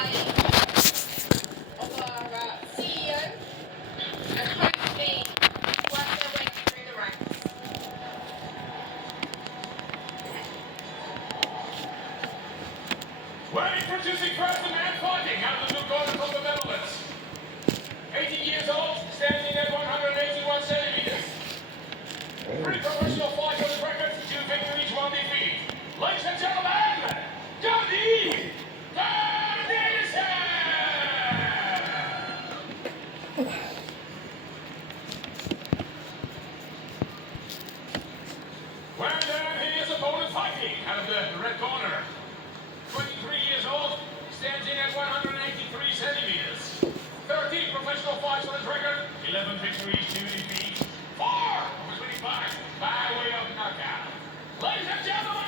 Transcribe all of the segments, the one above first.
by our CEO and hopefully work their way through the ranks. We're introducing first the man fighting out of the blue corner from the Netherlands. 18 years old, standing at 181 centimeters. Three professional fighters on the record, 2 victories, 1 defeat. Ladies and gentlemen, Jordi! Well, then, his opponent fighting out of the red corner. 23 years old, stands in at 183 centimeters. 13 professional fights on his record, 11 victories, 2 defeats, 4 of his winning fights by way of knockout. Ladies and gentlemen,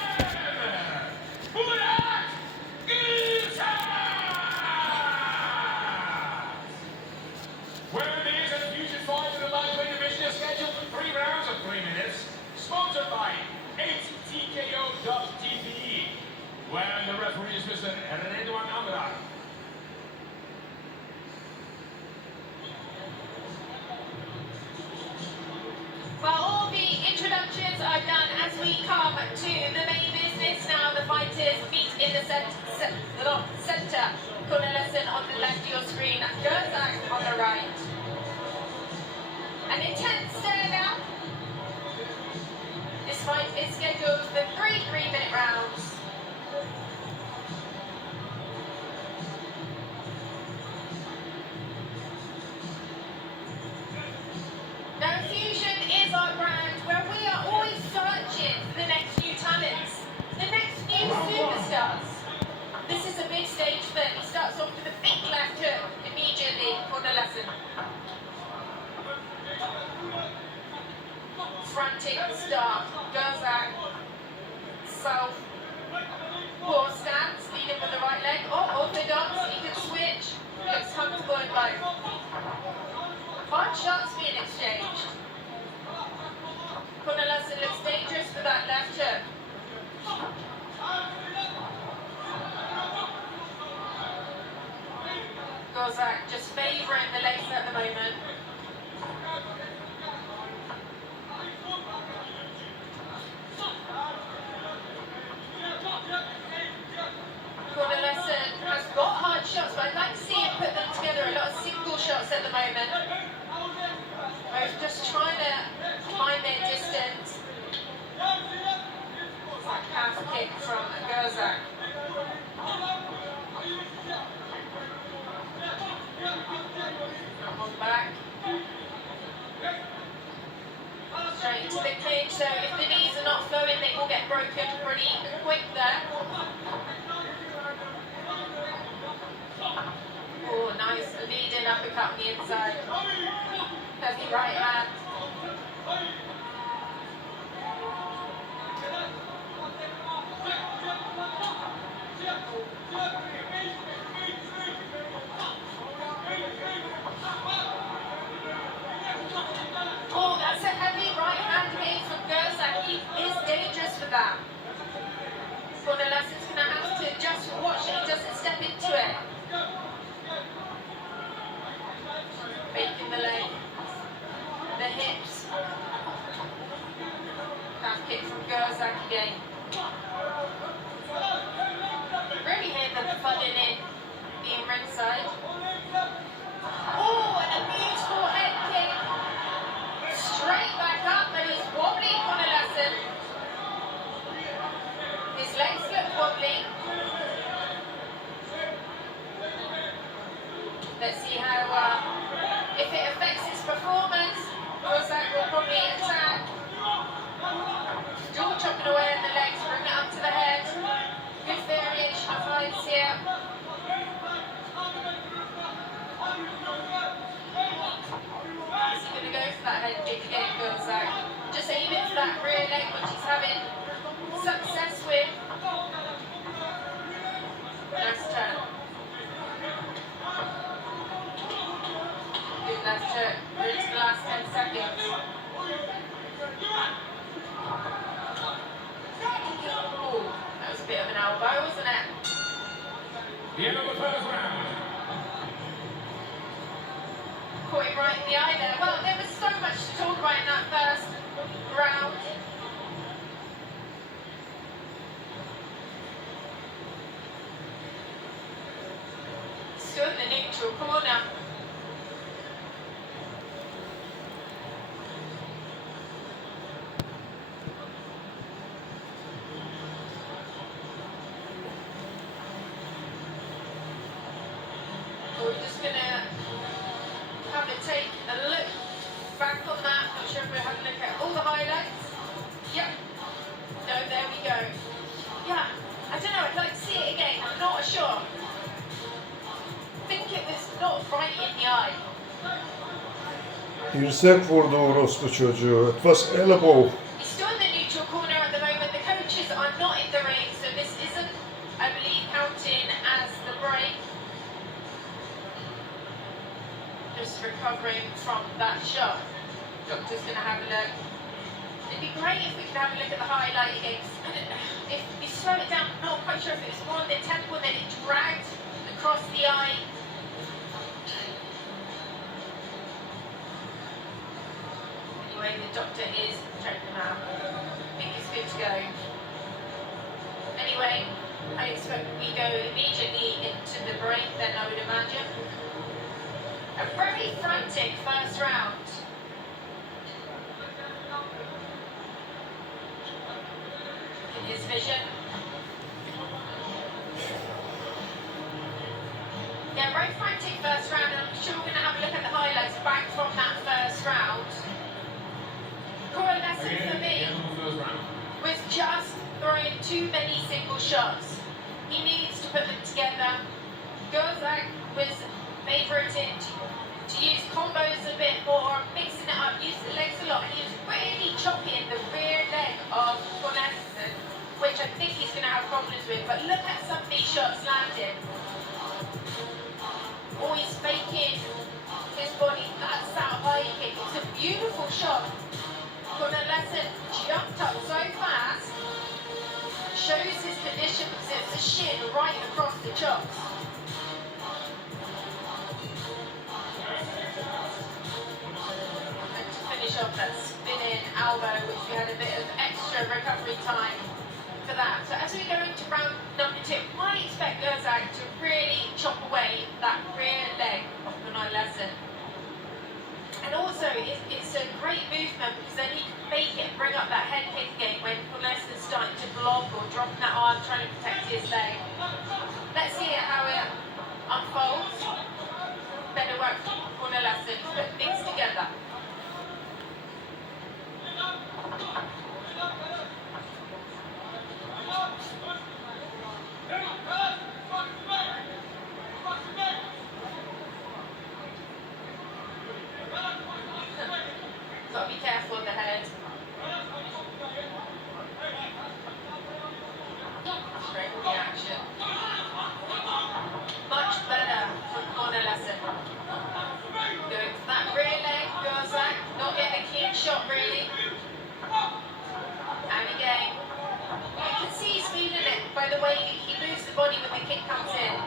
Burak Izzat! Well, the is a fusion fight in the lightweight division is scheduled for 3 rounds of 3 minutes. Sponsored by 8TKO.TV. Well, the referee is Mr. Redouan Amrah. Well, all the introductions are done as we come to the main business now. The fighters meet in the center. Corner lesson on the left of your screen. Gerzak on the right. An intense stare now. This fight is scheduled for 3 3-minute rounds. Now, Fusion is our brand where we are always searching for the next new talents, the next new superstars. This is a big stage for him. He starts off with a big left hook immediately on the lesson. Frantic start. Gerzak. South. Poor stance. Leading with the right leg. Oh, orthodox. He can switch. Looks comfortable in both. Hard shots being exchanged. Corner lesson looks dangerous for that left hook. Gerzak just favouring the legs at the moment. Corner lesson has got hard shots, but I'd like to see him put them together. A lot of single shots at the moment. Both just trying to climb their distance. It's like half kick from Gerzak. On back. Straight into the clinch, so if the knees are not flowing, they will get broken pretty quick there. Oh, nice leading uppercut on the inside. Heavy right hand. Oh, that's a heavy right hand again from Gerzak. He is dangerous for that. Corner lesson's going to have to just watch that he doesn't step into it. Breaking the leg. The hips. That kick from Gerzak again. Really hear them flooding in, being ringside. Oh, and a beautiful head kick. Straight back up, and he's wobbly, Corner lesson. His legs look wobbly. Let's see how, if it affects his performance. Gerzak will probably attack. Jaw chopping away at the legs, bring it up to the head. Good variation of heights here. Is he going to go for that head kick again, Gerzak? Just aiming for that rear leg, which he's having success with. Nice turn. Good left hook. Really the last 10 seconds. Oh, that was a bit of an elbow, wasn't it? The end of the first round. Caught him right in the eye there. Well, there was so much to talk about in that first round. Still in the neutral corner. We're just going to have to take a look back on that. Not sure if we'll have a look at all the highlights. Yep. No, there we go. Yeah, I don't know, I'd like to see it again. I'm not sure. I think it was not right in the eye. Dirsek vurdu orospu çocuğu. It was elbow. He's still in the neutral corner at the moment. The coaches are not in the ring, so this isn't, I believe, counting as the break. Just recovering from that shot. Doctor's going to have a look. It'd be great if we could have a look at the highlight again. If we slow it down, I'm not quite sure if it was more on the tempo and then it dragged across the eye. Anyway, the doctor is checking them out. I think it's good to go. Anyway, I expect we go immediately into the break then, I would imagine. A very frantic first round. In his vision. Yeah, very frantic first round, and I'm sure we're going to have a look at the highlights back from that first round. Core lesson for me was just throwing too many single shots. He needs to put them together. Gozak was favourited to use combos a bit more, mixing it up, use the legs a lot, and he was really chopping the rear leg of Cornelison, which I think he's going to have problems with. But look at some of these shots landing. Always faking his body. That's that high kick. It's a beautiful shot. Cornelison jumped up so fast, shows his position because it's the shin right across the chops. Off that spinning elbow, which we had a bit of extra recovery time for that. So as we go into round number 2, I expect Gozak to really chop away that rear leg of Cornelison. And also, it's a great movement because then he can fake it and bring up that head kick again when Cornelison's starting to block or dropping that arm, trying to protect his leg. Let's see how it unfolds. Better work for Cornelison to put things together. Got to be careful of the head. Straight reaction. Much better from Cornelison. Going for that rear leg, Gozak, not getting a clean shot really. And again, you can see he's feeling it by the way he moves the body when the kick comes in.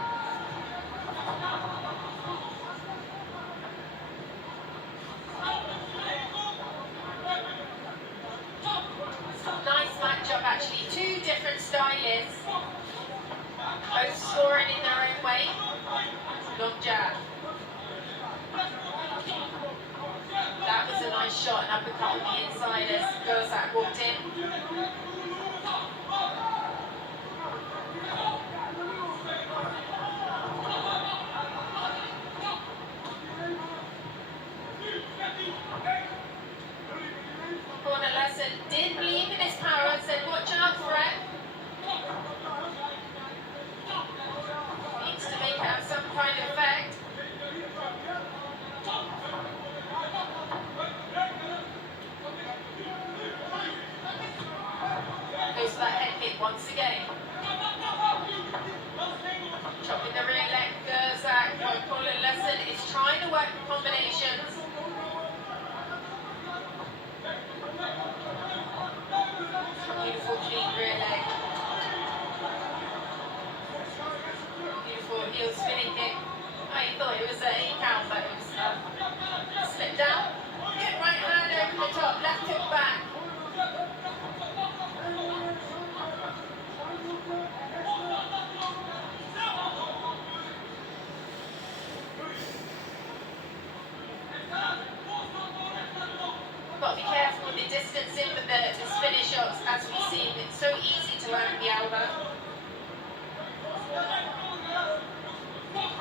Nice matchup actually, two different stylists, both scoring in their own way. Long jab. That was a nice shot, an uppercut on the inside as Gozak walked in. So easy to land the elbow.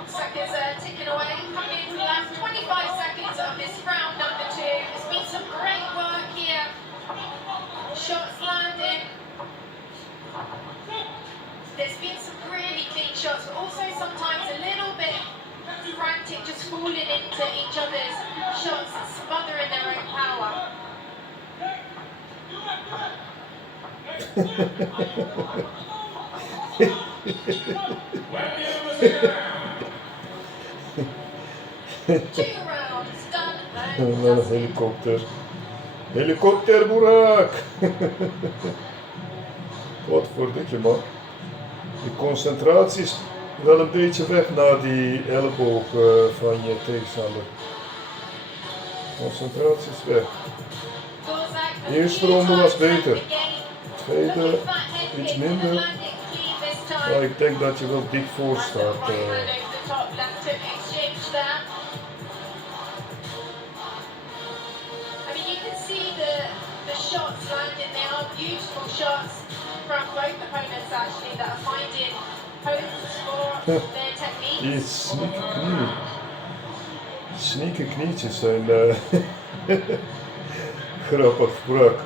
Seconds are ticking away. Coming into the last 25 seconds of this round number 2. There's been some great work here. Shots landing. There's been some really clean shots, but also sometimes a little bit frantic, just falling into each other's shots and smothering their own power. Two rounds done. Lan helikopter. Helikopter Burak! Wat voor dikke man. Die concentratie is wel een beetje weg na die elleboog van je tegenstander. Concentratie is weg. De eerste ronde was beter. De tweede iets minder. Maar ik denk dat je wel dik voor staat. The shots landed, they are beautiful shots from both opponents actually that are finding homes for their techniques. Die sneaky knie. Sneaky knietjes zijn grappig brak.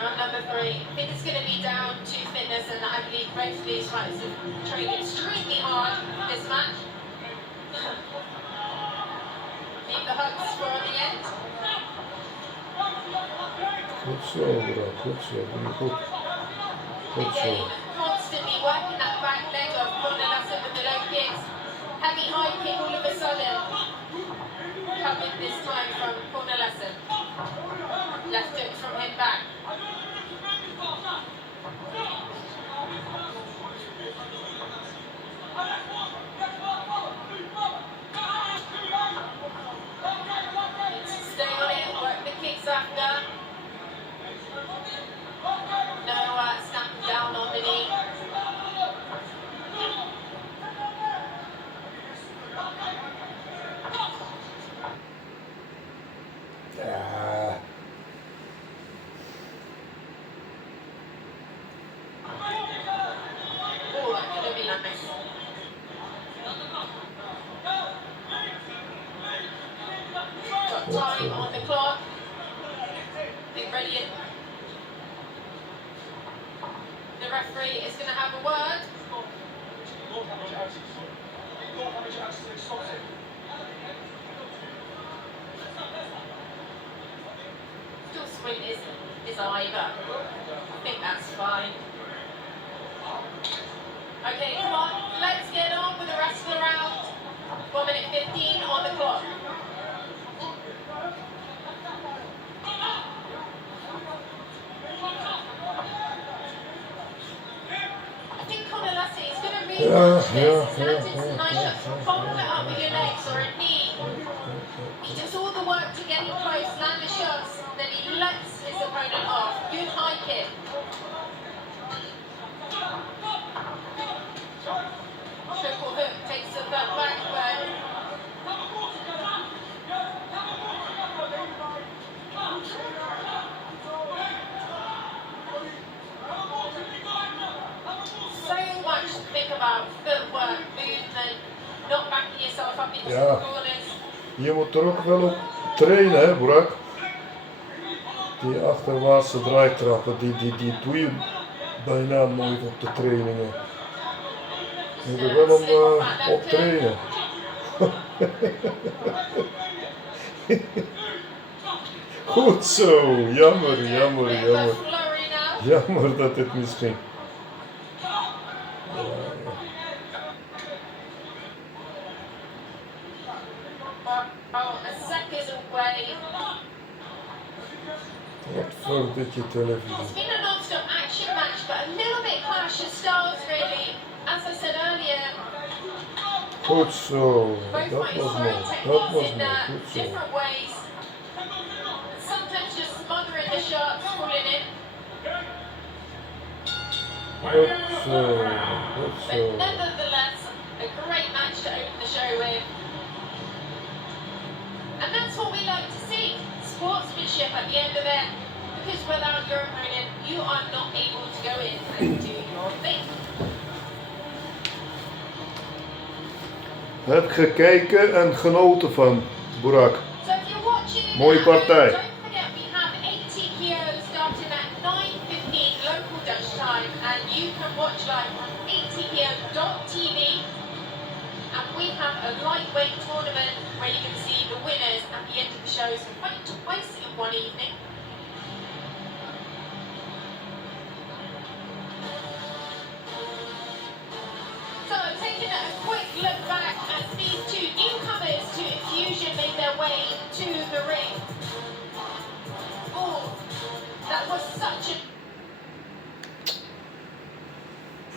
Round number 3. I think it's going to be down to fitness, and I believe both of these fighters have trained extremely hard this match. Leave the hugs for the end. Goed zo, brak. Goed zo. Doe je goed. Goed zo. Again, constantly working that back leg of Ronaldo with the low kicks. Heavy high kick all of a sudden. Coming this time from Ronaldo. Left hook from him back. Stay on it, work the kicks after. No snapping down on the knee. Ja. Oh, that could have been nice. Got time on the clock. Big brilliant. The referee is going to have a word. Still squint his eye, but I think that's fine. Okay, come on, let's get on with the rest of the round. 1 minute 15 on the clock. I think Ronaldo is going to really push this. He's landed some nice shots. Follow it up with your legs or a knee. He does all the work to get in close, land the shots, then he lets his opponent off. Good high kick. Triple hook takes up that back leg. So much to think about. Footwork, movement, not backing yourself up into Ja. the corners. Je moet er ook wel op trainen, hè, Burak? Die achterwaartse draaitrappen, die doe je bijna nooit op de trainingen. Je moet er wel op trainen. Goed zo, jammer. Flurry now. Jammer dat dit misging. A second away. Wat voor dikke televisie. It's been a non-stop action match, but a little bit clash of styles really. As I said earlier, Goed zo, both dat fighters was throwing mooi, techniques in goed zo. different ways. Sometimes just smothering the shots, pulling in. Goed zo. But nevertheless, a great match to open the show with. And that's what we like to see. Sportsmanship at the end of it. The Because without your opponent, you are not able to go in and do your thing. Heb gekeken en genoten van Burak. So if you're watching, Mooie partij. don't forget we have 8 TKO starting at 9:15 local Dutch time, and you can watch live on 8TKO.tv. And we have a lightweight tournament where you can see the winners at the end of the show, so fight twice in one evening. So taking a quick look back as these two newcomers to Infusion made their way to the ring. Oh, that was such a...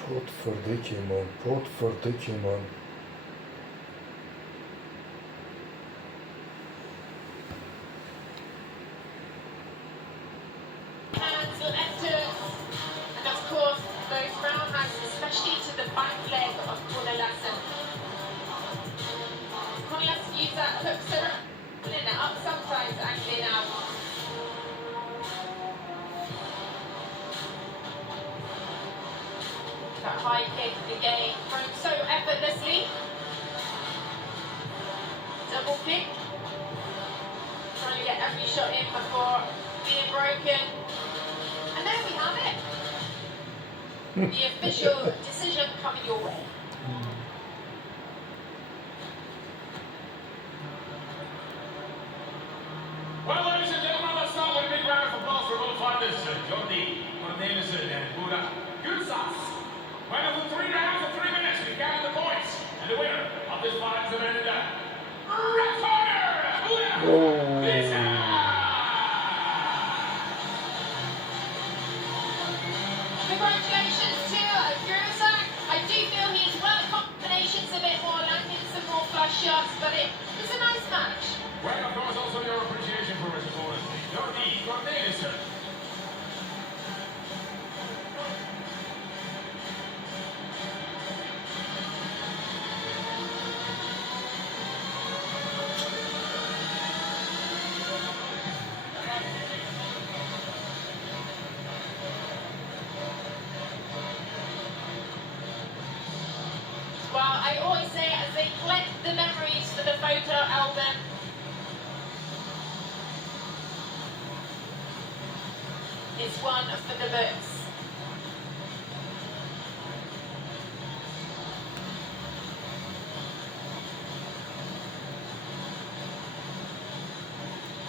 Potverdikkie man, potverdikkie man. Hands letters, and of course those round hands, especially to the back leg of Cornelassen. Cornelassen used that hook so pulling it up sometimes, angling out. That high kick again, thrown so effortlessly. Double kick. Trying to get every shot in before being broken. And there we have it. The official decision coming your way. Well, ladies and gentlemen, let's start with a big round of applause for both fighters, Jordi and Burak. Good sauce. Winner for 3 rounds of 3 minutes. We count the points. And the winner of this fight is Amanda. Red corner, Burak. Congratulations to Guruzak. I do feel he's worked combinations a bit more, landing some more flush shots, but it was a nice match. Well, of course, also your appreciation for his opponent, Jordi Cornelissen. Well, I always say as they collect the memories for the photo album, it's one for the books.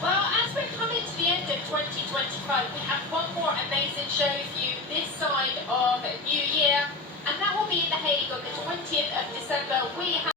Well, as we're coming to the end of 2025, we have one more amazing show for you this side of New Year, and that will be in The Hague on the 20th of December. We have